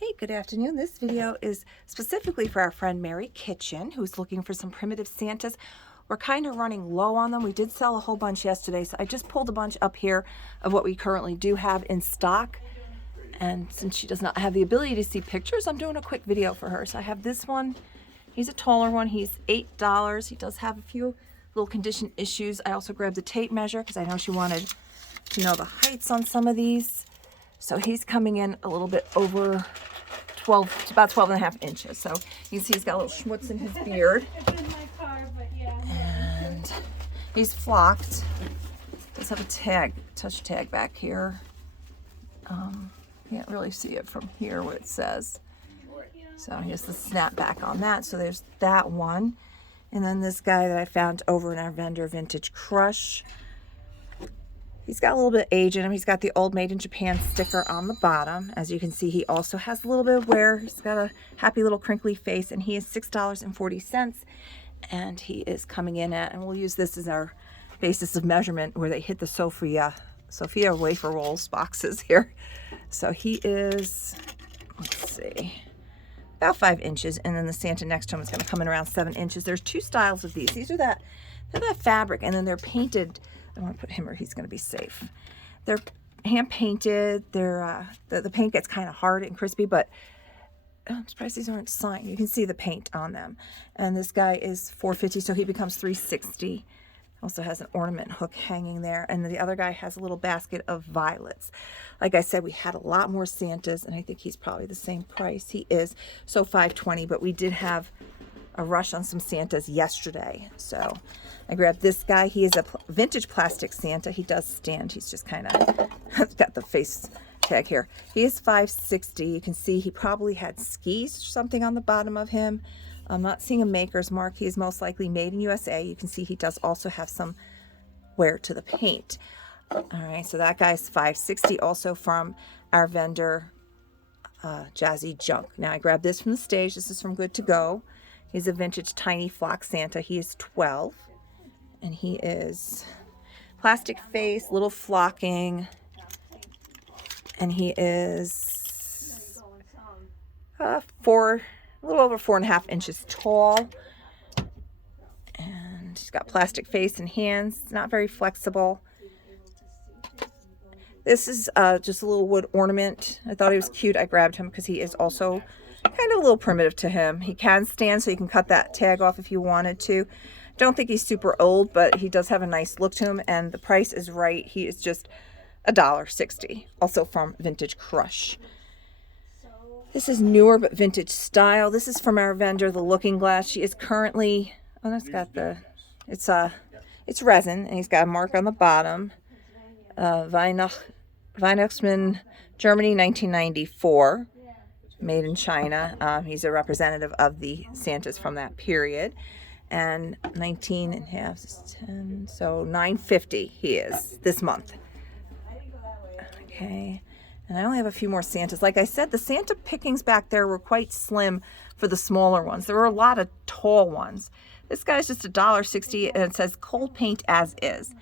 Hey, good afternoon. This video is specifically for our friend Mary Kitchen, who's looking for some primitive Santas. We're kind of running low on them. We did sell a whole bunch yesterday, so I just pulled a bunch up here of what we currently do have in stock. And since she does not have the ability to see pictures, I'm doing a quick video for her. So I have this one. He's a taller one. He's $8. He does have a few little condition issues. I also grabbed the tape measure because I know she wanted to know the heights on some of these. So he's coming in a little bit over 12, about 12 and a half inches. So you can see he's got a little schmutz in his beard. And he's flocked. Does have a tag, touch tag back here. Can't really see it from here what it says. So here's the snapback on that. So there's that one. And then this guy that I found over in our vendor, Vintage Crush. He's got a little bit of age in him. He's got the old Made in Japan sticker on the bottom. As you can see, he also has a little bit of wear. He's got a happy little crinkly face, and he is $6.40. And he is coming in at, and we'll use this as our basis of measurement where they hit the Sophia wafer rolls boxes here. So he is, let's see, about 5 inches, and then the Santa next to him is going to come in around 7 inches. There's two styles of these. They're that fabric, and then they're painted. I want to put him where he's going to be safe. They're hand painted. They're the paint gets kind of hard and crispy, but I'm surprised these aren't signed. You can see the paint on them. And this guy is $4.50, so he becomes $3.60. Also has an ornament hook hanging there, and the other guy has a little basket of violets. Like I said, we had a lot more Santas, and I think he's probably the same price. He is so $5.20, but we did have a rush on some Santas yesterday, so I grabbed this guy. He is a vintage plastic Santa. He does stand. He's just kind of got the face tag here. He is $5.60. You can see he probably had skis or something on the bottom of him. I'm not seeing a maker's mark. He is most likely made in USA. You can see he does also have some wear to the paint. All right, so that guy's $5.60, also from our vendor, Jazzy Junk. Now I grabbed this from the stage. This is from Good to Go. He's a vintage tiny flock Santa. He is $12, and he is plastic face, little flocking, and he is a little over 4.5 inches tall, and he's got plastic face and hands. Not very flexible. This is just a little wood ornament. I thought he was cute. I grabbed him because he is also kind of a little primitive to him. He can stand, so you can cut that tag off if you wanted to. Don't think he's super old, but he does have a nice look to him, and the price is right. He is just $1.60, also from Vintage Crush. This is newer but vintage style. This is from our vendor, The Looking Glass. She is currently, oh, that's got the, it's resin, and he's got a mark on the bottom. Weihnachtsmann, Germany, 1994. Made in China. He's a representative of the Santas from that period. And 19 and a half is 10, so $9.50 he is this month. Okay, and I only have a few more Santas. Like I said, the Santa pickings back there were quite slim for the smaller ones. There were a lot of tall ones. This guy's just $1.60, and it says cold paint as is.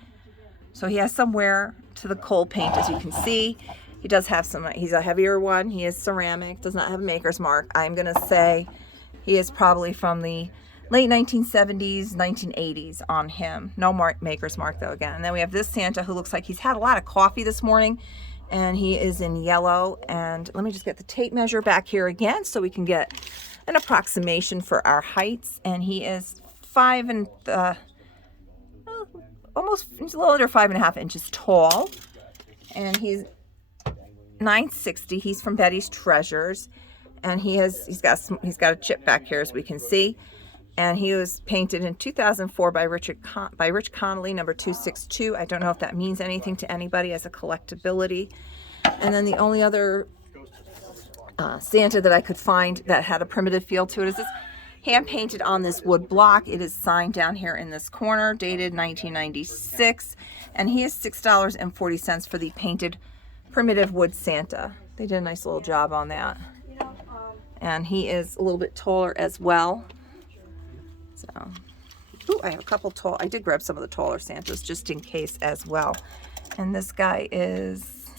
So he has some wear to the cold paint, as you can see. He does have some, he's a heavier one. He is ceramic, does not have a maker's mark. I'm going to say he is probably from the late 1970s, 1980s on him. No maker's mark, though, again. And then we have this Santa who looks like he's had a lot of coffee this morning, and he is in yellow. And let me just get the tape measure back here again so we can get an approximation for our heights. And he is he's a little under 5.5 inches tall. And he's $9.60. He's from Betty's Treasures, and he's got a chip back here, as we can see, and he was painted in 2004 by Rich Connolly, number 262. I don't know if that means anything to anybody as a collectability. And then the only other Santa that I could find that had a primitive feel to it is this hand painted on this wood block. It is signed down here in this corner, dated 1996, and he is $6.40 for the painted primitive wood Santa. They did a nice little job on that. And he is a little bit taller as well. So, ooh, I have a couple tall. I did grab some of the taller Santas just in case as well. And this guy is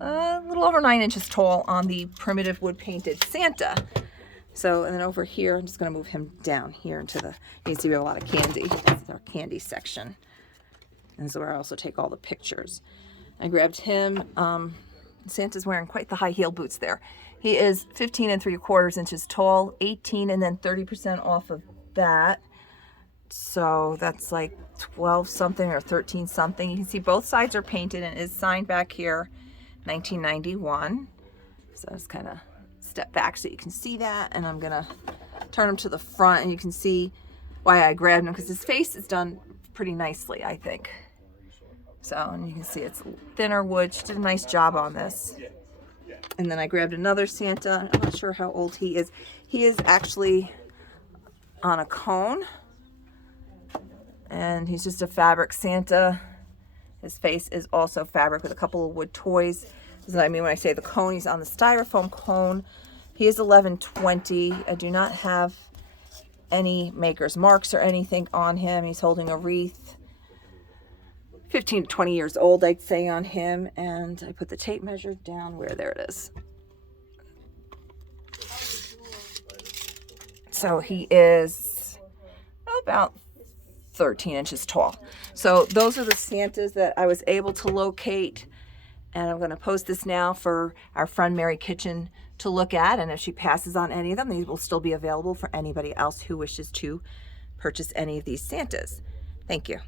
a little over 9 inches tall on the primitive wood painted Santa. So, and then over here, I'm just going to move him down here into the, you can see we have a lot of candy. This is our candy section. And this is where I also take all the pictures. I grabbed him. Santa's wearing quite the high heel boots there. He is 15 3/4 inches tall, 18 and then 30% off of that. So that's like 12 something or 13 something. You can see both sides are painted and is signed back here, 1991. So just kind of step back so you can see that, and I'm gonna turn him to the front and you can see why I grabbed him, because his face is done pretty nicely, I think. So, and you can see it's thinner wood. She did a nice job on this. And then I grabbed another Santa. I'm not sure how old he is. He is actually on a cone, and he's just a fabric Santa. His face is also fabric with a couple of wood toys. This is what I mean when I say the cone. He's on the styrofoam cone. He is 1120. I do not have any maker's marks or anything on him. He's holding a wreath. 15 to 20 years old, I'd say, on him. And I put the tape measure down where, there it is. So he is about 13 inches tall. So those are the Santas that I was able to locate. And I'm going to post this now for our friend Mary Kitchen to look at. And if she passes on any of them, these will still be available for anybody else who wishes to purchase any of these Santas. Thank you.